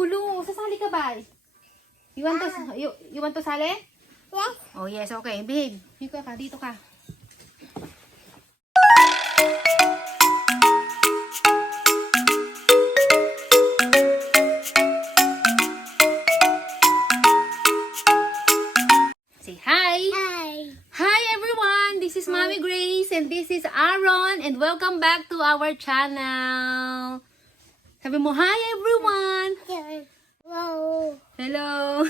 gulo. Sasali ka ba? You want to sali? Yes. Oh, yes. Okay. Babe, dito ka. Dito ka. Say hi. Hi. Hi everyone. This is Mommy Grace and this is Aaron and welcome back to our channel. Sabi mo, hi everyone. Wow. Hello.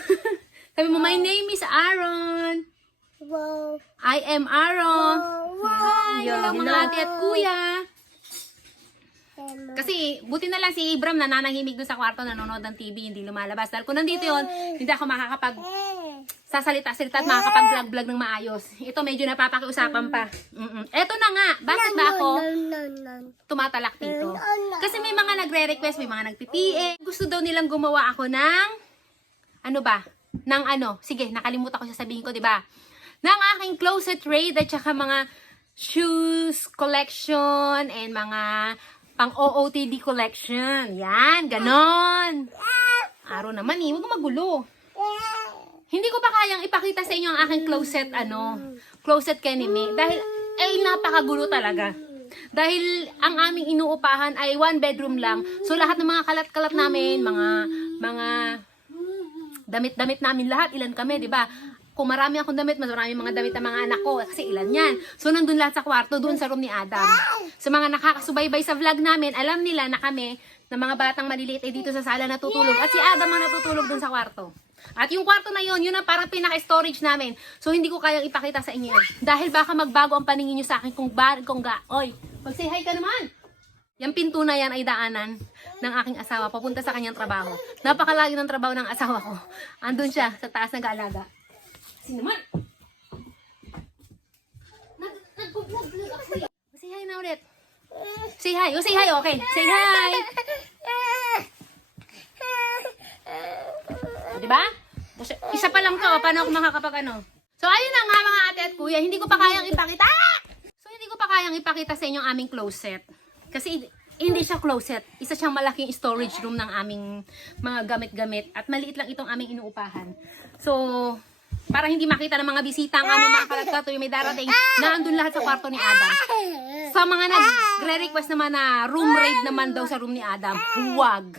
Sabi mo, my name is Aaron. Wow. I am Aaron. Wow. Hello mga ate at kuya. Kasi buti na lang si Ibram nananahimik doon sa kwarto, nanonood ng TV, hindi lumalabas. Dahil kung nandito yon, hindi ako makakapag sasalita-salita at makakapag-vlog-vlog ng maayos. Ito medyo napapakiusapan pa. Eto na nga, bakit ba ako tumatalak dito? Kasi may mga nagre-request, may mga nagpipie. Gusto daw nilang gumawa ako ng, sige, nakalimutan ko sasabihin ko, di ba? Ng aking closet raid at saka mga shoes collection and mga pang OOTD collection. Yan, ganon. Araw naman huwag magulo. Hindi ko pa kayang ipakita sa inyo ang aking closet Kenime. Dahil, napakagulo talaga. Dahil, ang aming inuupahan ay 1 bedroom lang. So, lahat ng mga kalat-kalat namin, mga damit-damit namin lahat, ilan kami, di ba? Kung marami akong damit, mas marami mga damit ng mga anak ko. Kasi ilan yan. So, nandun lahat sa kwarto, doon sa room ni Adam. Sa mga nakakasubaybay sa vlog namin, alam nila na kami, na mga batang maliliit ay dito sa sala natutulog. At si Adam ang natutulog doon sa kwarto. At yung kwarto na yun ang parang pinaka-storage namin. So, hindi ko kayang ipakita sa inyo. Dahil baka magbago ang paningin nyo sa akin Oy, mag-say hi ka naman. Yung pinto na yan ay daanan ng aking asawa papunta sa kanyang trabaho. Napakalayo ng trabaho ng asawa ko. Andun siya sa taas nag-aalaga. Kasi naman. Nag-vlog ako. Say hi na ulit. Say hi. Say hi, okay. Say hi. Diba? Isa pa lang to. Paano ako makakapag So, ayun na nga mga ate at kuya. Hindi ko pa kayang ipakita. So, hindi ko pa kayang ipakita sa inyo ang aming closet. Kasi, hindi siya closet. Isa siyang malaking storage room ng aming mga gamit-gamit. At maliit lang itong aming inuupahan. So, para hindi makita ng mga bisita ang aming mga kalat-kalat yung may darating na andun lahat sa kwarto ni Adam. Sa mga nagre-request naman na room raid naman daw sa room ni Adam, huwag.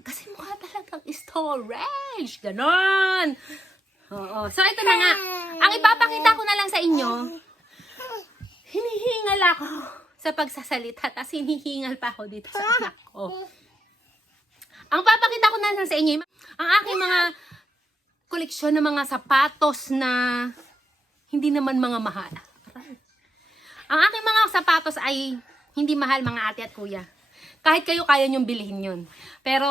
Kasi mukha talagang storage. Ganon. Oo. So, ito na nga. Ang ipapakita ko na lang sa inyo, hinihingal ako sa pagsasalita. Tapos hinihingal pa ako dito sa anak ko. Ang papakita ko na lang sa inyo, ang aking mga koleksyon ng mga sapatos na hindi naman mga mahal. Ang aking mga sapatos ay hindi mahal mga ate at kuya. Kahit kayo kaya nyong bilhin yun. Pero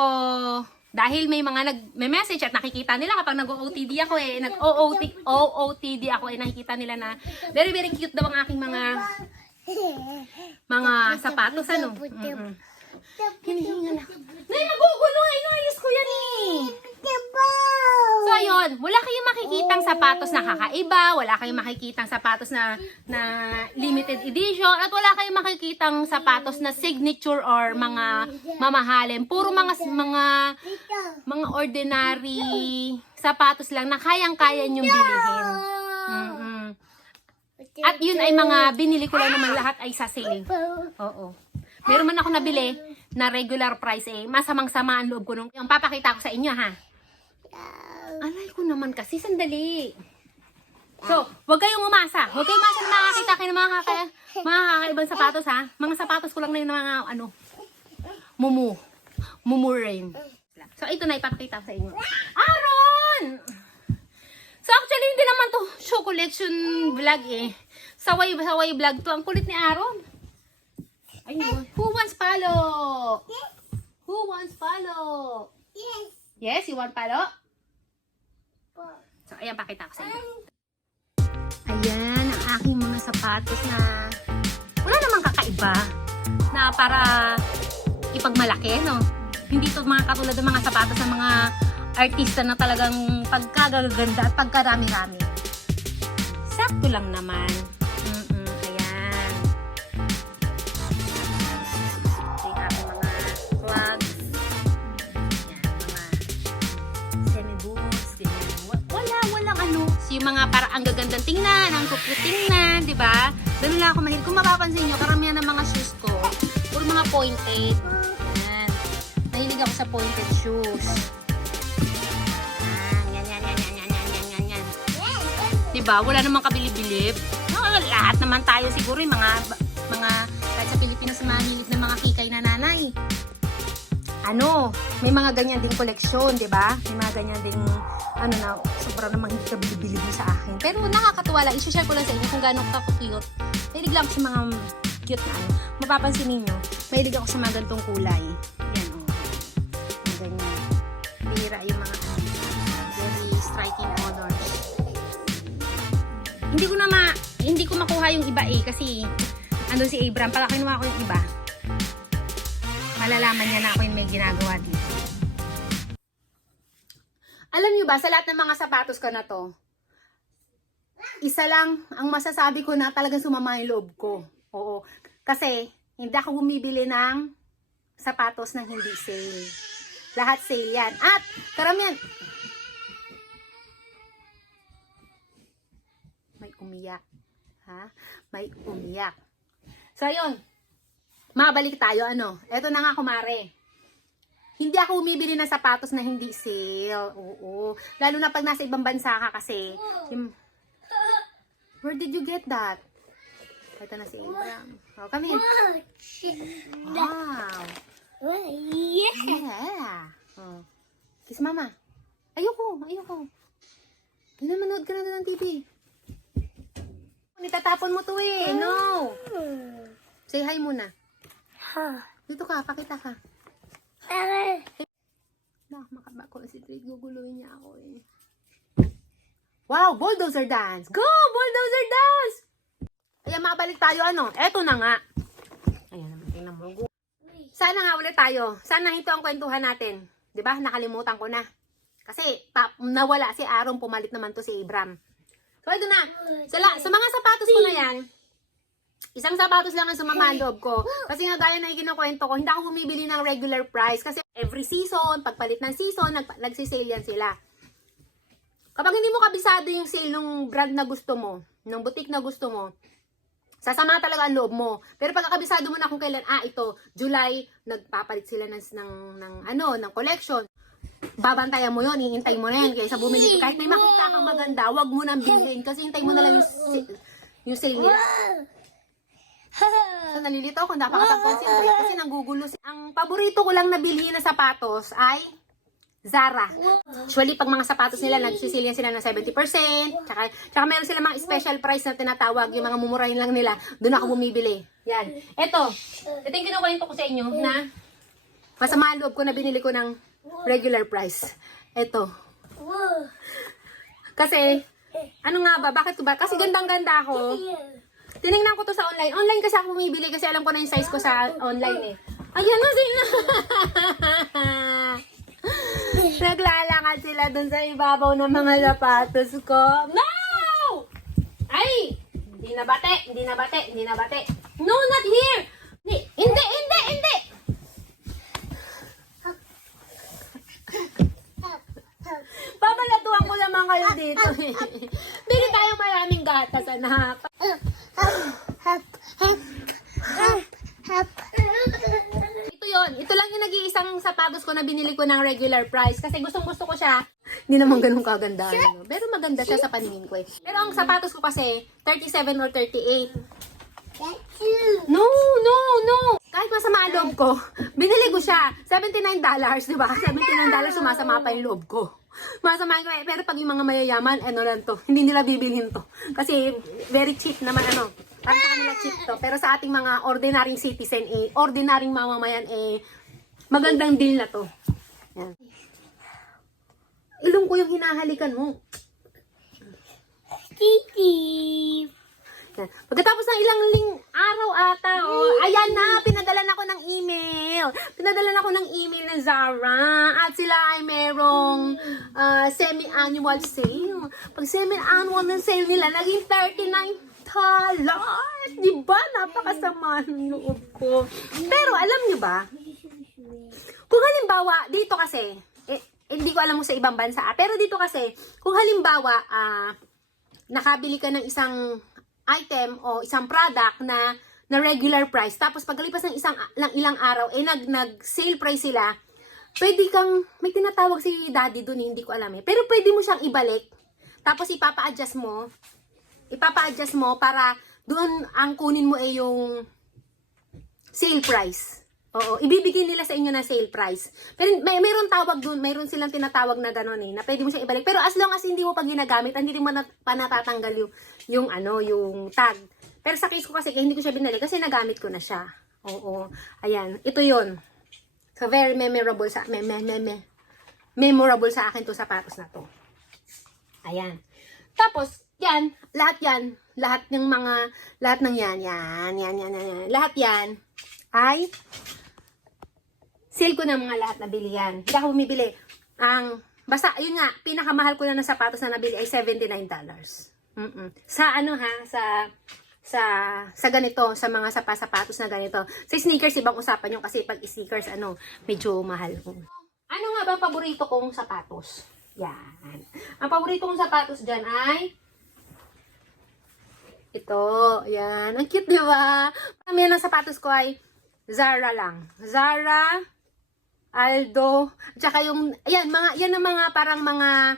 dahil may mga nag-message at nakikita nila kapag nag-OOTD ako nag-OOTD ako nakikita nila na very very cute daw ang aking mga sapatos Hinihingal ako. Nagugulo, inayos ko yan So ayun, wala kayong makikitang sapatos na kakaiba, wala kayong makikitang sapatos na limited edition, at wala kayong makikitang sapatos na signature or mga mamahalin. Puro mga ordinary sapatos lang na kayang-kaya nyong bilhin. At yun ay mga binili ko lang naman lahat ay sa sale. Oo. Meron man ako nabili na regular price masamang-sama ang loob ko nung yung papakita ko sa inyo ha. Alay ko naman kasi, sandali. So, huwag kayong umasa. Huwag kayong umasa na makakita kayo ng mga kakaibang sapatos ha. Mga sapatos ko lang na yung mga mumu rain. So, ito na ipapakita ko sa inyo. Aaron! So, actually, hindi naman to show collection vlog Saway vlog to. Ang kulit ni Aaron. Ayun. Who wants palo? Who wants palo? Yes, you want palo? So, ayan, pakita ko sa inyo. Ayan, ang aking mga sapatos na wala namang kakaiba na para ipagmalaki, no? Hindi to mga katulad ng mga sapatos ng mga artista na talagang pagkagaganda at pagkarami-rami. Sakto lang naman. Ayan. Ito yung aking mga plugs. Ayan. ang gagandang tingnan, ang cute tingnan, di ba? Ganun lang ako mahilig. Kung mapapansin nyo, karamihan ng mga shoes ko, puro mga pointed. Yan. Mahilig ako sa pointed shoes. Yan. Diba? Wala namang kabilib-bilib. No, lahat naman tayo siguro yung mga kahit sa Pilipinas mahilig ng mga kikay na nanay. May mga ganyan ding koleksyon, di ba? May mga ganyan ding, sobrang namang hindi kabilib-bilib sa akin. Pero nakakatuwa lang. I-share ko lang sa inyo kung gano'ng ka-cute. Mahilig lang ako sa mga cute na Mapapansin ninyo, mahilig ako sa mga ganitong kulay. Yan, Ang ganyan. Bihira yung mga very striking colors. Hindi ko makuha yung iba kasi andun si Abram, pala kinuha ko yung iba. Malalaman niya na ako yung may ginagawa dito. Alam niyo ba, sa lahat ng mga sapatos ko na to, isa lang ang masasabi ko na talagang sumama yung loob ko. Oo. Kasi, hindi ako bumibili ng sapatos na hindi sale. Lahat sale yan. At, karamihan, may umiyak. May umiyak. So, ayun. Mabalik tayo, Eto na nga, kumare. Hindi ako bumibili ng sapatos na hindi sale. Oo. Lalo na pag nasa ibang bansa ka kasi. Where did you get that? Ito na si Abram. Oh, come in. Wow. Yeah. Oh. Kiss mama. Ayoko. Manood ka na doon ng TV. Nitatapon mo to eh. No. Say hi muna. Dito ka, pakita ka. Makaba ko si Trade. Guguluhin niya ako eh. Wow, bulldozer dance. Go, bulldozer dance. Ayan, makabalik tayo Eto na nga. Ayan, tingnan mo. Sana nga ulit tayo. Sana ito ang kwentuhan natin. 'Di ba? Nakalimutan ko na. Kasi nawala si Aaron, pumalit naman to si Abram. So ito na. Sa mga sapatos ko na 'yan, isang sapatos lang ang sumama ang loob ko. Kasi nga gaya na ikinukwento ko, hindi ako bumibili ng regular price. Kasi every season, pagpalit ng season, nagsisale yan sila. Kapag hindi mo kabisado yung sale ng brand na gusto mo, ng boutique na gusto mo, sasama talaga ang loob mo. Pero pag kabisado mo na kung kailan, ito, July, nagpapalit sila ng collection. Babantayan mo yon, hihintay mo na yan. Kaysa bumili, kahit may makita kang maganda, wag mo nang bilhin. Kasi hintay mo na lang yung sale nila. So, nalilito ako, napakatangkansin ko kasi nanggugulo. Ang paborito ko lang na bilhin na sapatos ay Zara. Usually, pag mga sapatos nila, nagsisilian sila ng 70%. Tsaka meron sila mga special price na tinatawag. Yung mga mumurahin lang nila. Doon ako bumibili. Yan. Ito yung kinukwento ko sa inyo na masama ang loob ko na binili ko ng regular price. Ito. Kasi, bakit ba? Kasi gandang-ganda ako. Tinignan ko to sa online. Online kasi ako bumibili kasi alam ko na yung size ko sa online eh. Ayan na sila. Naglalakad sila dun sa ibabaw ng mga sapatos ko. No! Ay! Hindi na bate. No, not here! Hindi! Babalatuan ko naman kayo dito. Bili tayo maraming gatas, anak. Ito lang yung nag-iisang sapatos ko na binili ko ng regular price. Kasi gustong-gusto ko siya. Hindi naman ganun kaganda. Pero maganda siya sa paningin ko eh. Pero ang sapatos ko kasi, 37 or 38. No. Kahit masama ang loob ko, binili ko siya. $79, diba? $79 sumasama pa yung loob ko. Masama ko eh. Pero pag yung mga mayayaman, lang to. Hindi nila bibilhin to. Kasi very cheap naman Para sa kanila cheap to. Pero sa ating mga ordinaryong citizen, ordinaryong mamamayan, magandang deal na to. Yan. Ilong ko yung hinahalikan mo. Kiki. Yan. Pagkatapos ng ilang araw ata, ayan na, pinadala na ako ng email. Pinadala na ako ng email ng Zara. At sila ay merong semi-annual sale. Pag semi-annual ng sale nila, naging $39. Diba? Napakasama ng loob ko. Pero alam nyo ba, kung halimbawa, dito kasi, hindi ko alam mo sa ibang bansa, pero dito kasi, kung halimbawa, nakabili ka ng isang item o isang product na regular price, tapos pagkalipas ng ilang araw, nag-sale price sila, pwede kang, may tinatawag si daddy dun, hindi ko alam eh. Pero pwede mo siyang ibalik, tapos ipapa-adjust mo para doon ang kunin mo ay yung sale price. Oo, ibibigay nila sa inyo na sale price. Pero mayroon tawag doon, mayroon silang tinatawag na gano'n eh, na pwede mo siyang ibalik. Pero as long as hindi mo pa ginagamit, hindi mo pa natatanggal yung tag. Pero sa case ko kasi, hindi ko siya binalik kasi nagamit ko na siya. Oo, ayan, ito yon. So very memorable memorable sa akin to sapatos na to. Ayan. Tapos, lahat ng yan, lahat yan ay sale ko na mga lahat nabili yan. Hindi ako bumibili. Basta, yun nga, pinakamahal ko na ng sapatos na nabili ay $79. Sa sa ganito, sa mga sapatos na ganito. Sa sneakers, ibang usapan yung kasi pag sneakers, medyo mahal. Ano nga ba paborito kong sapatos? Yan. Ang paborito kong sapatos dyan ay ito. Yan. Ang cute, di ba? Kami ng sapatos ko ay Zara lang. Zara, Aldo, tsaka yung, yan ang mga parang mga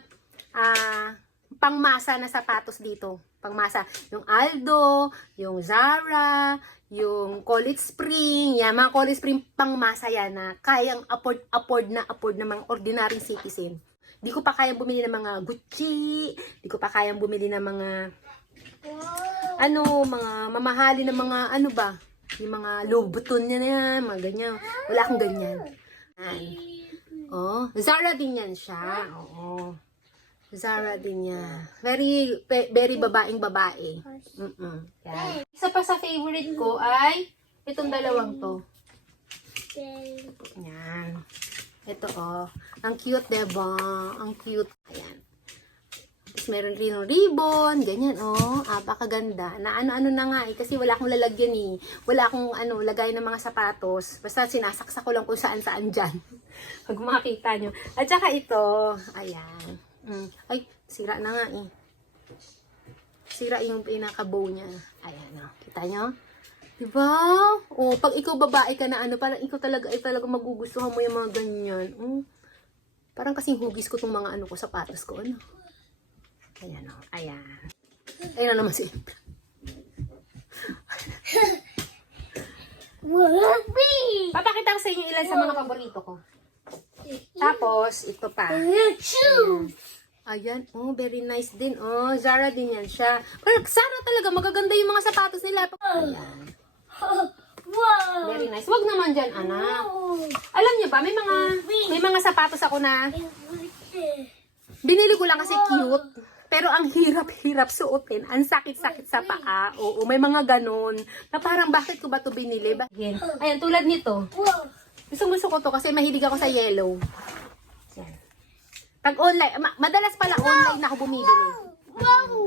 pangmasa na sapatos dito. Pangmasa. Yung Aldo, yung Zara, yung College Spring, yan, mga College Spring pangmasa yan na kayang afford na mga ordinary citizen. Di ko pa kayang bumili ng mga Gucci, di ko pa kayang bumili ng mga mga mamahali ng mga yung mga Louis Vuitton na yan, mga ganyan. Wala akong ganyan. Oh, Zara din yan siya. Oo. Zara din yan. Very babaeng babae. Yan. Isa pa sa favorite ko ay itong dalawang to. Yan. Ito ang cute, diba? Ang cute. Ayan. Tapos meron rin yung ribbon, ganyan, apakaganda. Na ano na nga eh, kasi wala akong lalagyan eh. Wala akong lagay ng mga sapatos. Basta sinasaksak ko lang kung saan-saan dyan. Pag makita nyo. At saka ito, ayan. Ay, sira na nga eh. Sira yung pinaka-bow niya. Ayan, kita nyo? Diba? Pag ikaw babae ka na parang ikaw talaga magugustuhan mo yung mga ganyan. Parang kasing hugis ko tong mga ko, sapatos ko, Ayan ayan. Ayan na naman si papakita ko sa inyo ilan sa mga paborito ko. Tapos, ito pa. Ayan. Very nice din. Zara din yan siya. Pero Zara talaga, magaganda yung mga sapatos nila. Ayan. Very nice. Wag naman dyan, anak. Alam niyo ba, may mga sapatos ako na binili ko lang kasi cute. Pero ang hirap-hirap suotin. Ang sakit-sakit sa paa. Oo, may mga ganon. Na parang bakit ko ba ito binili? Ayan, tulad nito. Gusto ko to kasi mahilig ako sa yellow. Ayan. Pag online, madalas pala online ako bumibili.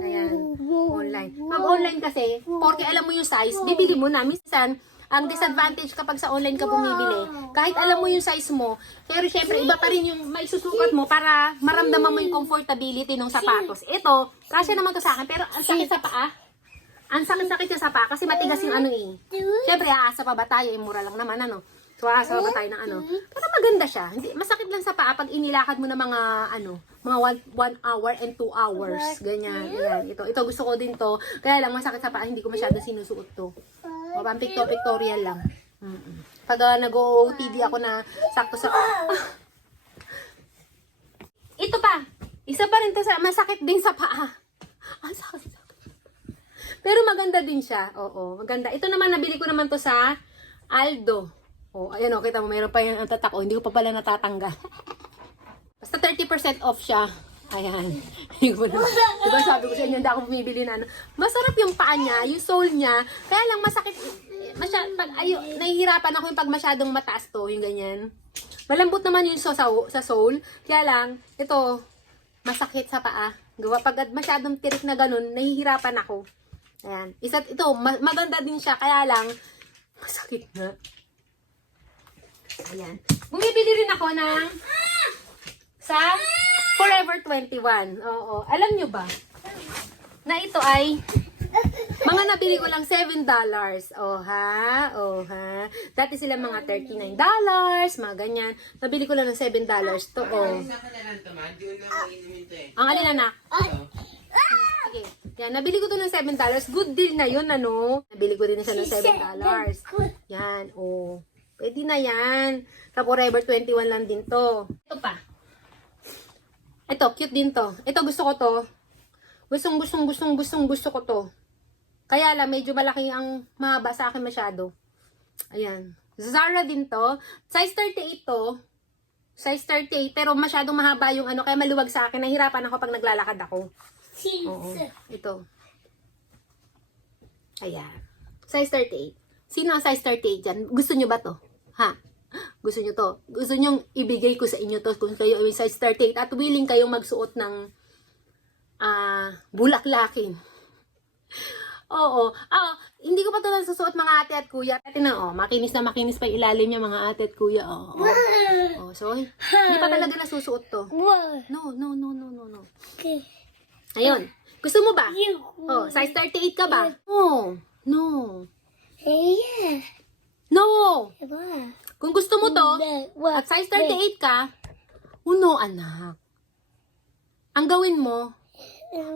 Ayan, online. Pag online kasi, porque alam mo yung size, bibili mo na. Minsan, ang disadvantage kapag sa online ka bumibili, kahit alam mo yung size mo, pero syempre iba pa rin yung maisusukat mo para maramdaman mo yung comfortability ng sapatos. Ito, kasya naman to sa akin, pero ang sakit sa paa. Ang sakit-sakit siya sa paa kasi matigas yung Syempre, aasa pa ba tayo? Mura lang naman, So, aasa pa ba tayo ng Pero maganda siya. Hindi, masakit lang sa paa pag inilakad mo na mga, mga 1 hour and 2 hours. Ganyan. Ayan. Ito gusto ko din to. Kaya lang, masakit sa paa, hindi ko masyado sinusuot to. Pang pictorial lang. Pag nag-OOTD ako na sakto sa... Ito pa. Isa pa rin to sa... Masakit din sa paa. Ang sakit. Pero maganda din siya. Oo, maganda. Ito naman, nabili ko naman to sa Aldo. Ayan kita mo. Mayroon pa yung tatak. Hindi ko pa pala natatanggal. Basta 30% off siya. Ayan. Diba sabi ko sa inyo, hindi ako bumibili na Masarap yung paa niya, yung sole niya. Kaya lang masakit. Nahihirapan ako yung pag masyadong mataas to, yung ganyan. Malambot naman yung sa sole. Kaya lang, ito, masakit sa paa. Pag masyadong tirik na ganun, nahihirapan ako. Ayan. Ito, maganda din siya. Kaya lang, masakit na. Ayan. Bumibili rin ako ng sa Forever 21. Oo. Alam nyo ba? na ito ay mga nabili ko lang $7. Oh ha? Oh ha? Dati sila mga $39, mga ganyan. Nabili ko lang ng $7 to. Oh. Ang alin na? Sige. Yan, nabili ko to ng $7. Good deal na yun, ano? Nabili ko din na siya ng $7. Yan, oh. Pwede na yan. Sa Forever 21 lang din to. Ito pa. Ito, cute din to. Ito, gusto ko to. Gusto ko to. Kaya lang, medyo malaki ang mahaba sa akin masyado. Ayan. Zara din to. Size 38 to. Size 38. Pero masyadong mahaba yung ano, kaya maluwag sa akin. Nahirapan ako pag naglalakad ako. Oo. Ito. Ayan. Size 38. Sino ang size 38 dyan? Gusto nyo ba to? Ha? Gusto nyo to? Gusto nyo ibigay ko sa inyo to kung kayo ay size 38 at willing kayong magsuot ng bulaklakin. Oo. Hindi ko pa ito nasusuot mga ate at kuya. Ate na, makinis na makinis pa yung ilalim niya mga ate at kuya. So, hindi pa talaga nasusuot to. No. Okay. Ayun. Gusto mo ba? Size 38 ka ba? No. Yeah. No. Diba? Kung gusto mo to, at size 38 ka, anak. Ang gawin mo,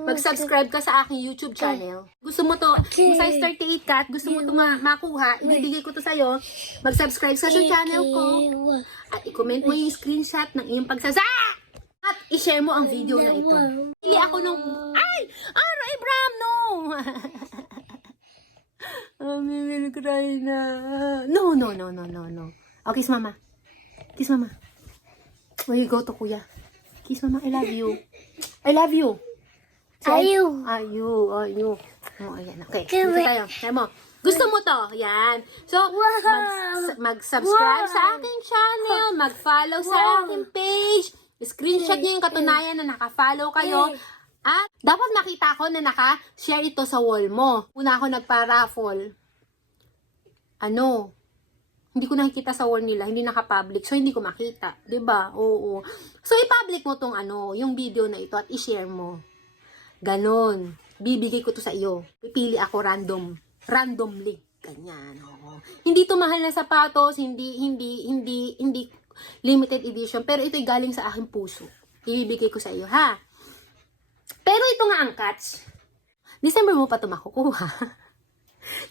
mag-subscribe ka sa aking YouTube channel. Gusto mo to, kung size 38 ka at gusto mo to makuha, ibibigay ko to sa'yo, mag-subscribe sa channel ko, at i-comment mo yung screenshot ng iyong at i-share mo ang video na ito. Pili ako nung, Abraham, no! I'm will cry na. No. Oh, kiss mama. Kiss mama. Where you go to, kuya? Kiss mama, I love you. I love you. Ayu. Oh, ayan. Okay. Dito tayo. Kaya mo. Gusto mo to? Yan. So, mag-subscribe sa aking channel. Mag-follow sa aking page. Screenshot niyo yung katunayan na naka-follow kayo. At dapat makita ko na naka-share ito sa wall mo. Una ako nagpa-raffle. Hindi ko nakikita sa wall nila. Hindi naka-public. So, hindi ko makita. 'Di ba? Oo. So, i-public mo tong yung video na ito at i-share mo. Ganon. Bibigay ko to sa iyo. Pipili ako randomly. Ganyan. Oo. Hindi to mahal na sapatos. Hindi limited edition. Pero ito'y galing sa aking puso. Ibibigay ko sa iyo, ha? Pero ito nga ang catch. December mo pa ito makukuha.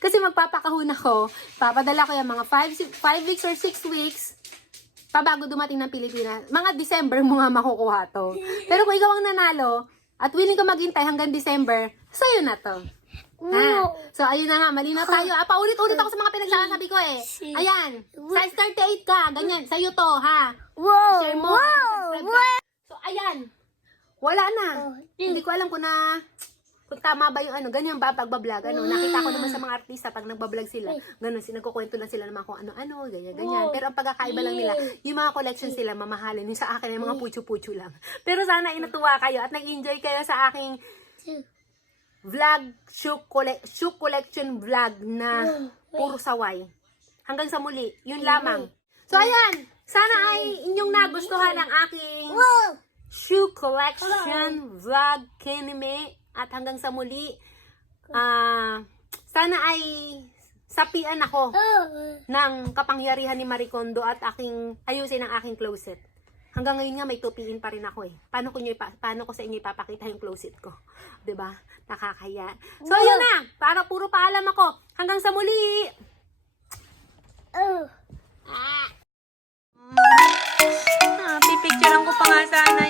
Kasi magpapakahon ako. Papadala ko yung mga 5 weeks or 6 weeks. Pabago dumating ng Pilipinas. Mga December mo nga makukuha to. Pero kung ikaw ang nanalo, at willing ka maghintay hanggang December, sa'yo na to. So, ayun na nga. Malinaw tayo. Paulit-ulit ako sa mga pinagsasabi ko eh. Ayan. Size 38 ka. Ganyan. Sa'yo to, ha? Share mo. Subscribe ka. So, ayan. Wala na. Hindi ko alam kung tama ba yung ganyan ba pagbablog. Nakita ko naman sa mga artista pag nagbablog sila. Ganun, nagkukwento lang sila naman kung ano, ganyan. Pero ang pagkakaiba lang nila, yung mga collections nila, mamahalin. Yung sa akin, yung mga pucho-pucho lang. Pero sana inatuwa kayo at nag-enjoy kayo sa aking vlog, shoe collection vlog na puro saway. Hanggang sa muli, yun lamang. So, ayan. Sana ay inyong nagustuhan ang aking shoe collection vlog kineme. At hanggang sa muli, sana ay sapian ako ng kapangyarihan ni Marie Kondo at ayusin ang aking closet. Hanggang ngayon nga may tupiin pa rin ako eh. Paano ko sa inyo ipapakita yung closet ko? 'Di ba? Nakakaya. So yun na, para puro paalam ako. Hanggang sa muli. Pipicturean ko pa nga sana